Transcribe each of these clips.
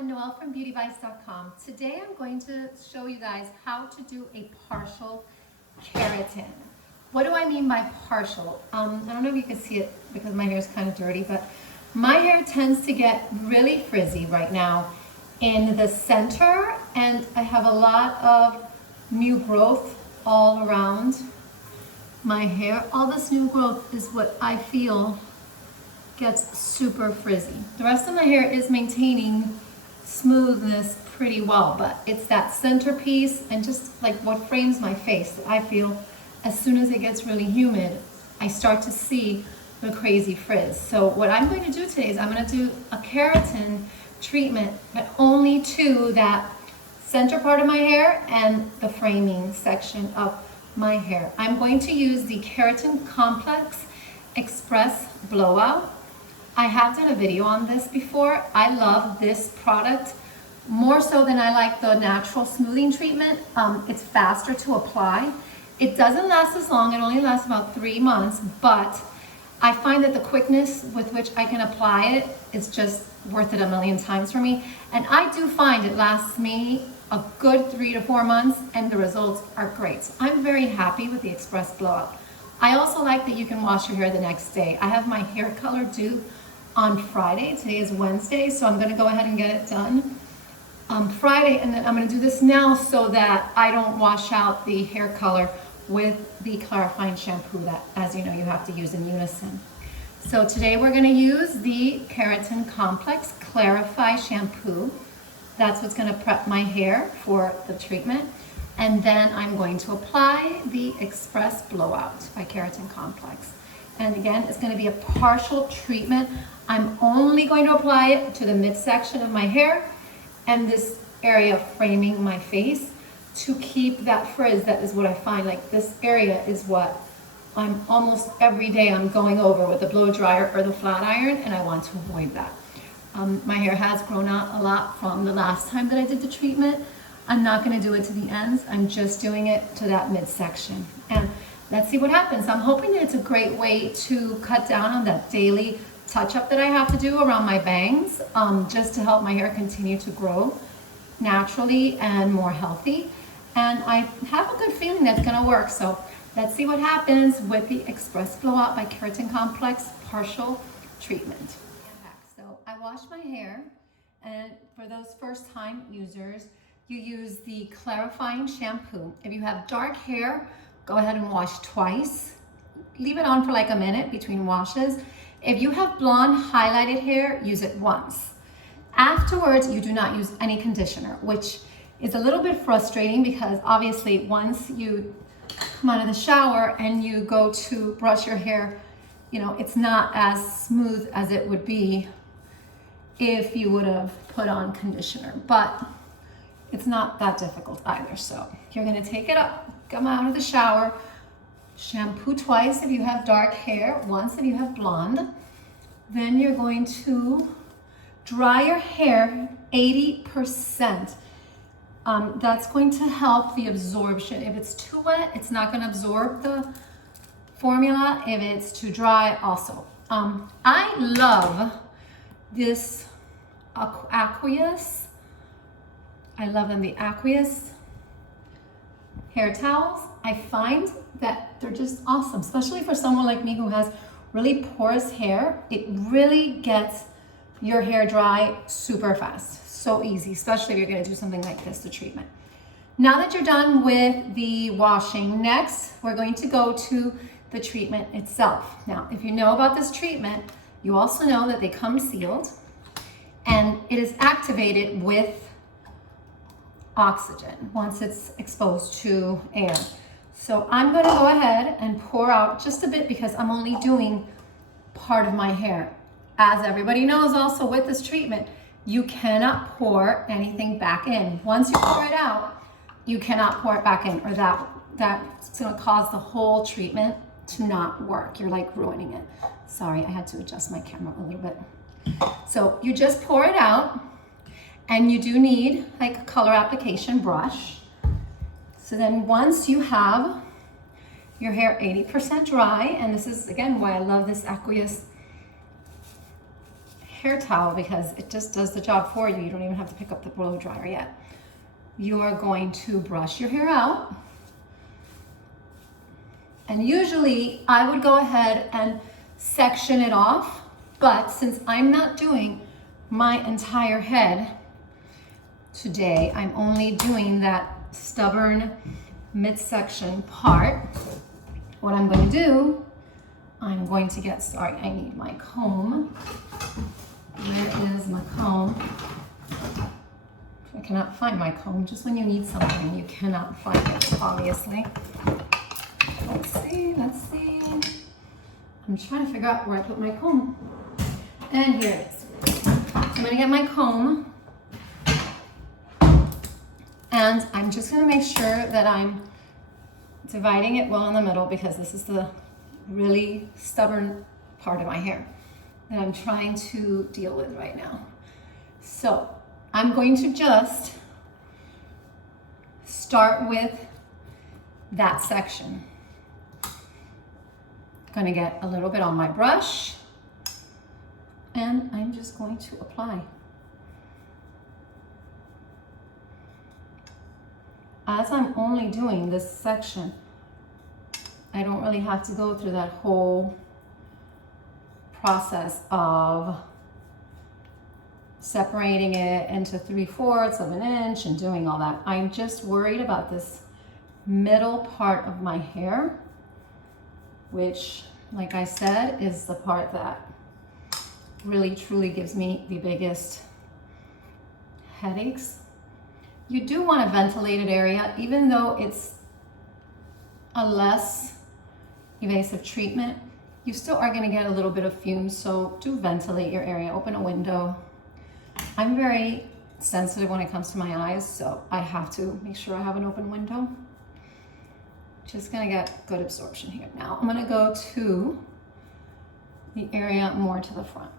everyone, Noelle from beautyvice.com. Today I'm going to show you guys how to do a partial keratin. What do I mean by partial? I don't know if you can see it because my hair is kind of dirty, but my hair tends to get really frizzy right now in the center, and I have a lot of new growth all around my hair. All this new growth is what I feel gets super frizzy. The rest of my hair is maintaining smoothness pretty well, but it's that centerpiece and just like what frames my face that I feel as soon as it gets really humid, I start to see the crazy frizz. So what I'm going to do today is I'm going to do a keratin treatment, but only to that center part of my hair and the framing section of my hair. I'm going to use the Keratin Complex Express Blowout. I have done a video on this before. I love this product more so than I like the natural smoothing treatment. It's faster to apply. It doesn't last as long. It only lasts about 3 months, but I find that the quickness with which I can apply it is just worth it a million times for me. And I do find it lasts me a good 3 to 4 months and the results are great. So I'm very happy with the Express Blowout. I also like that you can wash your hair the next day. I have my hair color due on Friday. Today is Wednesday, so I'm gonna go ahead and get it done Friday, and then I'm gonna do this now so that I don't wash out the hair color with the clarifying shampoo that, as you know, you have to use in unison. So today we're gonna use the Keratin Complex Clarify Shampoo. That's what's gonna prep my hair for the treatment. And then I'm going to apply the Express Blowout by Keratin Complex. And again, it's going to be a partial treatment. I'm only going to apply it to the midsection of my hair and this area framing my face to keep that frizz. That is what I find, like this area is what I'm almost every day I'm going over with the blow dryer or the flat iron, and I want to avoid that. My hair has grown out a lot from the last time that I did the treatment. I'm not going to do it to the ends. I'm just doing it to that midsection. And let's see what happens. I'm hoping that it's a great way to cut down on that daily touch-up that I have to do around my bangs, just to help my hair continue to grow naturally and more healthy. And I have a good feeling that's gonna work. So let's see what happens with the Express Blowout by Keratin Complex Partial Treatment. So I wash my hair, and for those first-time users, you use the clarifying shampoo. If you have dark hair, go ahead and wash twice. Leave it on for like a minute between washes. If you have blonde highlighted hair, use it once. Afterwards, you do not use any conditioner, which is a little bit frustrating because obviously once you come out of the shower and you go to brush your hair, you know, it's not as smooth as it would be if you would have put on conditioner, but it's not that difficult either. So you're gonna take it up, come out of the shower, shampoo twice if you have dark hair, once if you have blonde. Then you're going to dry your hair 80%. That's going to help the absorption. If it's too wet, it's not gonna absorb the formula. If it's too dry, also. I love this Aquis. I love them, the Aquis hair towels. I find that they're just awesome, especially for someone like me who has really porous hair. It really gets your hair dry super fast. So easy, especially if you're gonna do something like this, the treatment. Now that you're done with the washing, next we're going to go to the treatment itself. Now, if you know about this treatment, you also know that they come sealed and it is activated with oxygen once it's exposed to air. So I'm going to go ahead and pour out just a bit because I'm only doing part of my hair. As everybody knows also with this treatment, you cannot pour anything back in. Once you pour it out, you cannot pour it back in, or that's going to cause the whole treatment to not work. You're like ruining it. Sorry, I had to adjust my camera a little bit. So you just pour it out. And you do need like a color application brush. So then once you have your hair 80% dry, and this is again why I love this Aquis hair towel because it just does the job for you. You don't even have to pick up the blow dryer yet. You are going to brush your hair out. And usually I would go ahead and section it off, but since I'm not doing my entire head today, I'm only doing that stubborn midsection part. What I'm going to do, I'm going to get, sorry, I need my comb. Where is my comb? I cannot find my comb. Just when you need something, you cannot find it, obviously. Let's see. I'm trying to figure out where I put my comb. And here it is. I'm gonna get my comb. And I'm just gonna make sure that I'm dividing it well in the middle because this is the really stubborn part of my hair that I'm trying to deal with right now. So I'm going to just start with that section. Gonna get a little bit on my brush and I'm just going to apply. As I'm only doing this section, I don't really have to go through that whole process of separating it into 3/4 of an inch and doing all that. I'm just worried about this middle part of my hair, which, like I said, is the part that really truly gives me the biggest headaches. You do want a ventilated area, even though it's a less invasive treatment, you still are gonna get a little bit of fumes, so do ventilate your area, open a window. I'm very sensitive when it comes to my eyes, so I have to make sure I have an open window. Just gonna get good absorption here. Now I'm gonna go to the area more to the front.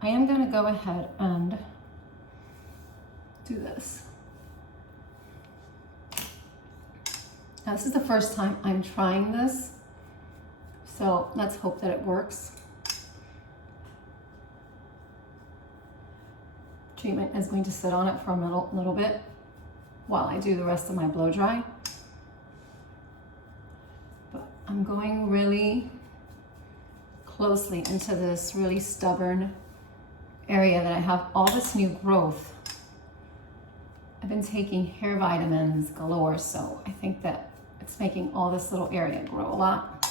I am gonna go ahead and do this. Now this is the first time I'm trying this, so let's hope that it works. Treatment is going to sit on it for a little bit while I do the rest of my blow dry. But I'm going really closely into this really stubborn area that I have all this new growth. I've been taking hair vitamins galore, so I think that it's making all this little area grow a lot.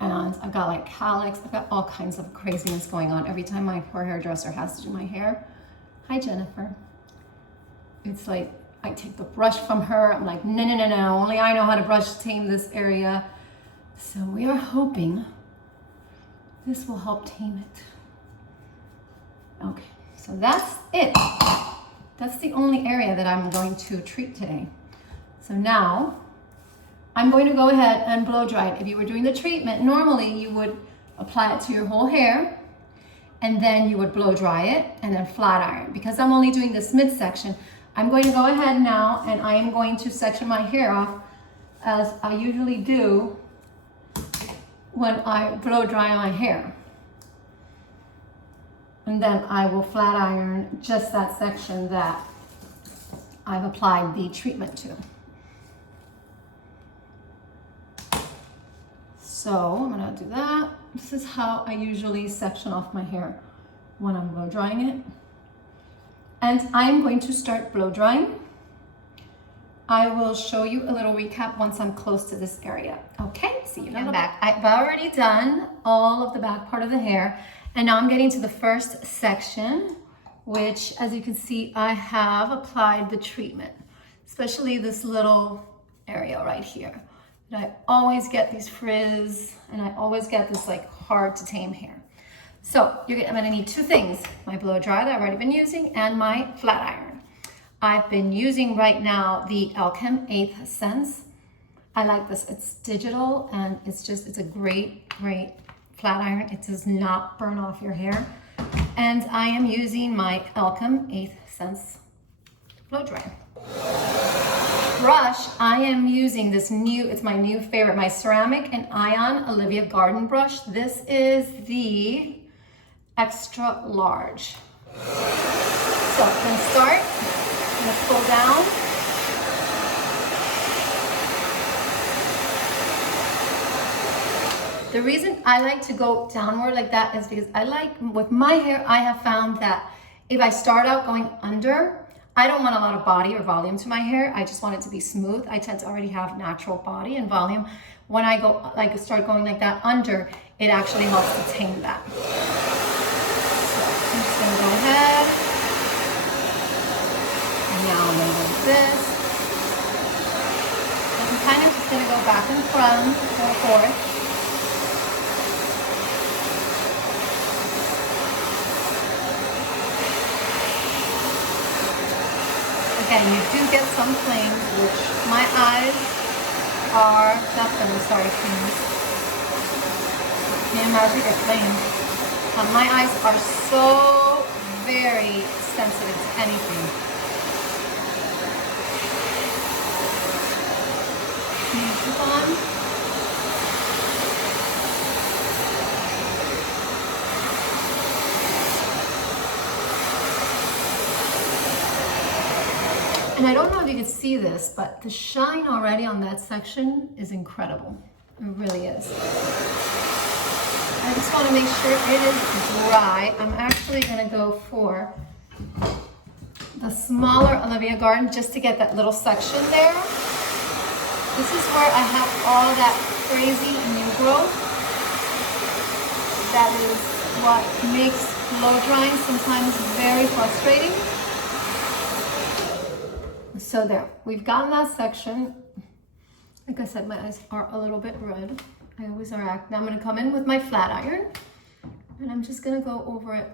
And I've got like calyx, I've got all kinds of craziness going on every time my poor hairdresser has to do my hair. Hi, Jennifer. It's like, I take the brush from her. I'm like, no, only I know how to brush tame this area. So we are hoping this will help tame it. Okay, so that's it. That's the only area that I'm going to treat today. So now I'm going to go ahead and blow dry it. If you were doing the treatment, normally you would apply it to your whole hair and then you would blow dry it and then flat iron. Because I'm only doing this midsection, I'm going to go ahead now and I am going to section my hair off as I usually do when I blow dry my hair. And then I will flat iron just that section that I've applied the treatment to. So I'm gonna do that. This is how I usually section off my hair when I'm blow drying it. And I'm going to start blow drying. I will show you a little recap once I'm close to this area. Okay, see you in the back. I've already done all of the back part of the hair. And now I'm getting to the first section, which, as you can see, I have applied the treatment, especially this little area right here. And I always get these frizz, and I always get this like hard to tame hair. So I'm gonna need two things, my blow dryer that I've already been using and my flat iron. I've been using right now the Alchem 8th Sense. I like this, it's digital and it's a great flat iron. It does not burn off your hair. And I am using my Alchem 8th Sense blow dryer. brush, I am using this new, it's my new favorite, my ceramic and ion Olivia garden brush. This is the extra large. So I'm gonna start, I'm gonna pull down. The reason I like to go downward like that is because I like, with my hair, I have found that if I start out going under, I don't want a lot of body or volume to my hair. I just want it to be smooth. I tend to already have natural body and volume. When I go, like, start going like that under, it actually helps to tame that. So I'm just gonna go ahead. And now I'm gonna do this. I'm kind of just gonna go back and forth. Again, you do get some flames, which my eyes are definitely, sorry, flames. Can't imagine your flames. My eyes are so very sensitive to anything. Keep on. And I don't know if you can see this, but the shine already on that section is incredible. It really is. I just want to make sure it is dry. I'm actually going to go for the smaller Olivia Garden just to get that little section there. This is where I have all that crazy new growth. That is what makes blow drying sometimes very frustrating. So there, we've gotten that section. Like I said, my eyes are a little bit red. I always are. Now I'm gonna come in with my flat iron and I'm just gonna go over it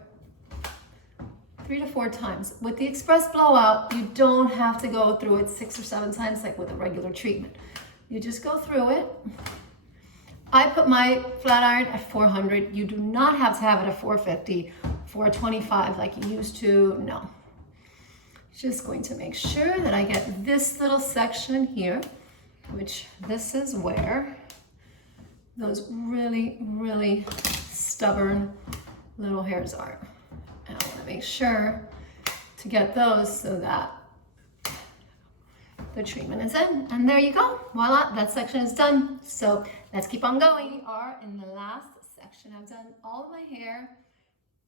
3 to 4 times. With the Express Blowout, you don't have to go through it 6 or 7 times like with a regular treatment. You just go through it. I put my flat iron at 400. You do not have to have it at 450, 425 like you used to, no. Just going to make sure that I get this little section here, which this is where those really, really stubborn little hairs are. And I want to make sure to get those so that the treatment is in. And there you go. Voila, that section is done. So let's keep on going. We are in the last section. I've done all of my hair.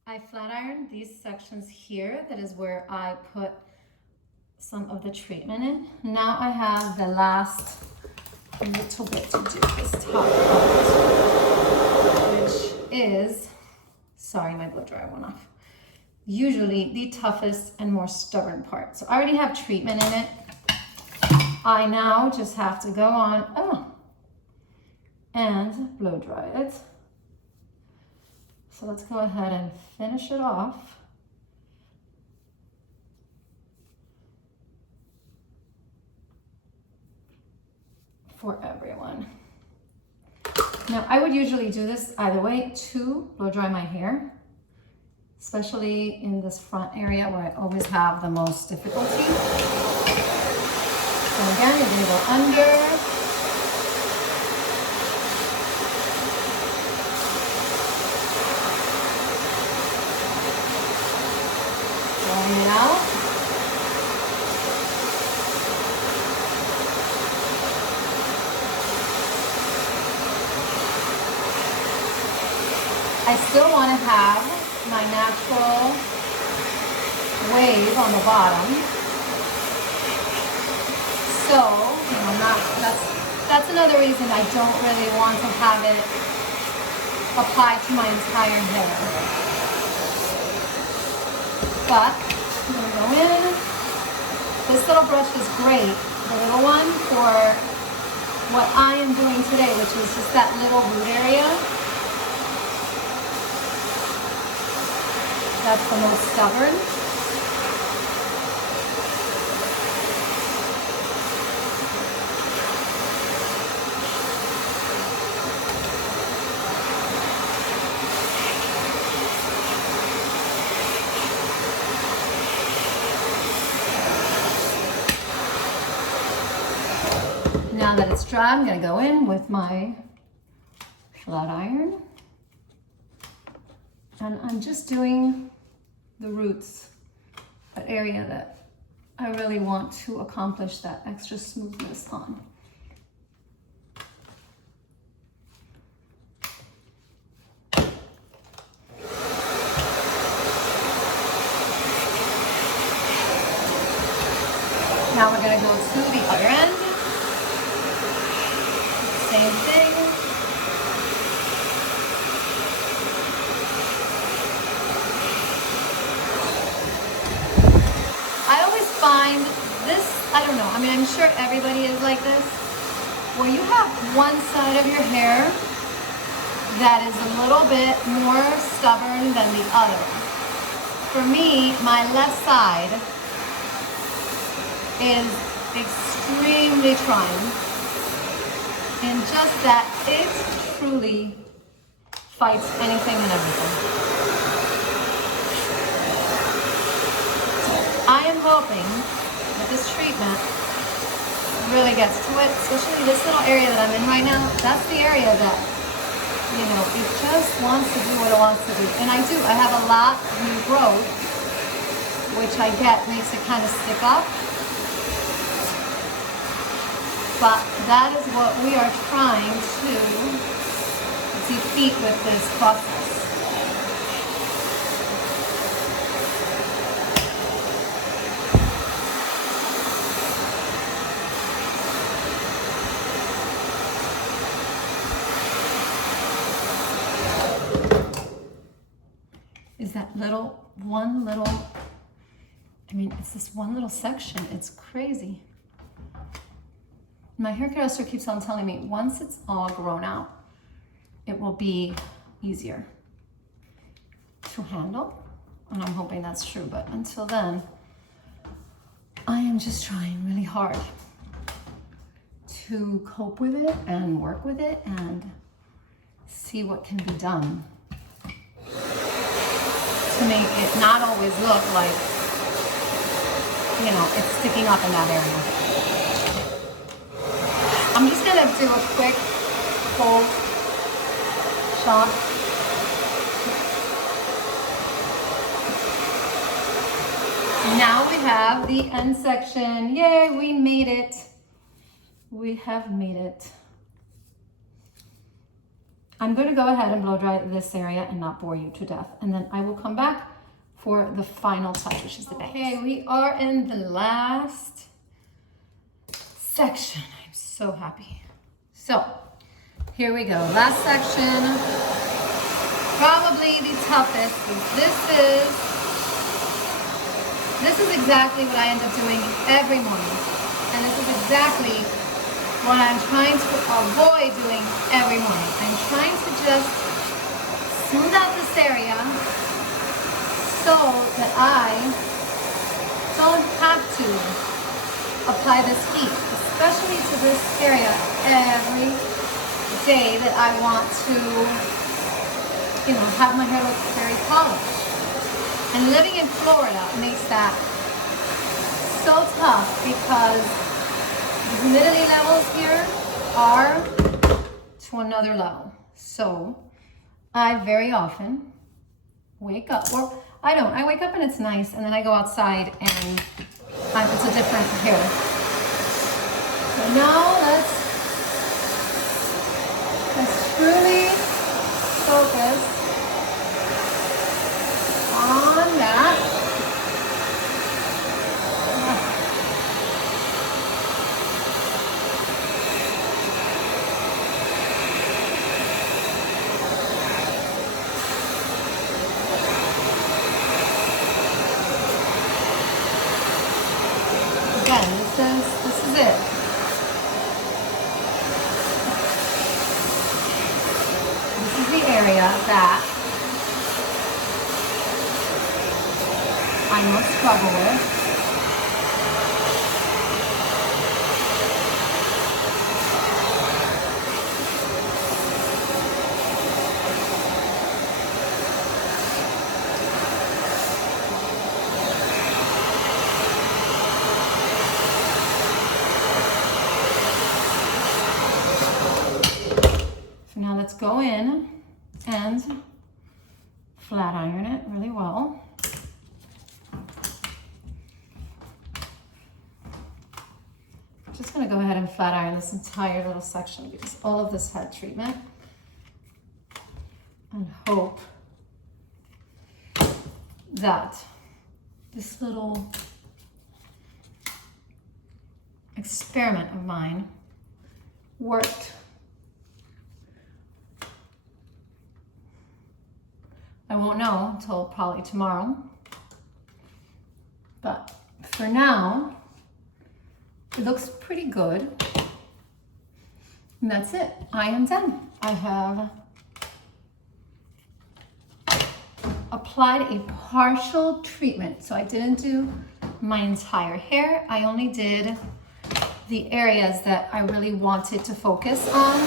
I flat ironed these sections here. That is where I put some of the treatment in. Now I have the last little bit to do this top part, which is, sorry, my blow dryer went off, usually the toughest and more stubborn part. So I already have treatment in it. I now just have to go on and blow dry it. So let's go ahead and finish it off. For everyone. Now I would usually do this either way to blow dry my hair, especially in this front area where I always have the most difficulty. So again, you're gonna go under. Drying it out. I still want to have my natural wave on the bottom. So, you know, that's another reason I don't really want to have it applied to my entire hair. But I'm going to go in. This little brush is great, the little one, for what I am doing today, which is just that little root area. That's the most stubborn. now that it's dry, I'm gonna go in with my flat iron. And I'm just doing the roots, that area that I really want to accomplish that extra smoothness on. Now we're gonna go to the other end. Same thing. I always find this, I don't know, I mean, I'm sure everybody is like this, where you have one side of your hair that is a little bit more stubborn than the other. For me, my left side is extremely trying in just that it truly fights anything and everything. So I am hoping that this treatment really gets to it, especially this little area that I'm in right now. That's the area that, you know, it just wants to do what it wants to do. And I have a lot of new growth, which I get makes it kind of stick up. But that is what we are trying to defeat with this process. Is that one little, I mean, it's this one little section. It's crazy. My hairdresser keeps on telling me once it's all grown out, it will be easier to handle. And I'm hoping that's true, but until then, I am just trying really hard to cope with it and work with it and see what can be done to make it not always look like, you know, it's sticking up in that area. I'm just gonna do a quick cold shot. Now we have the end section. Yay, we made it. We have made it. I'm gonna go ahead and blow dry this area and not bore you to death. And then I will come back for the final touch, which is the base. Okay, we are in the last section. I'm so happy. So, here we go. Last section. Probably the toughest. This is exactly what I end up doing every morning. And this is exactly what I'm trying to avoid doing every morning. I'm trying to just smooth out this area so that I don't have to apply this heat, especially to this area every day that I want to, you know, have my hair look very polished. And living in Florida makes that so tough because the humidity levels here are to another level. So I very often wake up, or I wake up and it's nice, and then I go outside and it's a different hair. So now let's truly focus on that. Again, this is it. This is the area that I most struggle with. let's go in and flat iron it really well. I'm just gonna go ahead and flat iron this entire little section because all of this had treatment, and hope that this little experiment of mine worked. I won't know until probably tomorrow, but for now, it looks pretty good. And that's it. I am done. I have applied a partial treatment. So I didn't do my entire hair. I only did the areas that I really wanted to focus on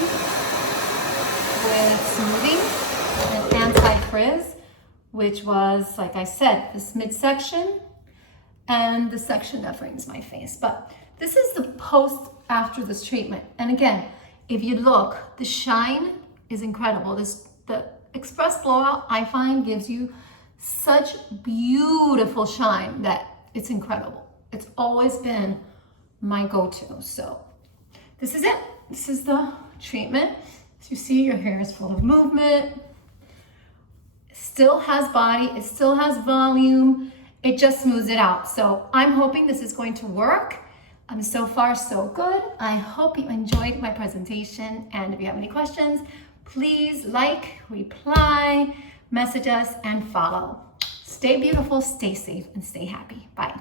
with smoothing and anti-frizz, which was, like I said, this midsection and the section that frames my face. But this is the post after this treatment. And again, if you look, the shine is incredible. The Express Blowout, I find, gives you such beautiful shine that it's incredible. It's always been my go-to. So this is it. This is the treatment. As you see, your hair is full of movement. It still has body. It still has volume. It just smooths it out. So I'm hoping this is going to work. So far, so good. I hope you enjoyed my presentation. And if you have any questions, please like, reply, message us, and follow. Stay beautiful, stay safe, and stay happy. Bye.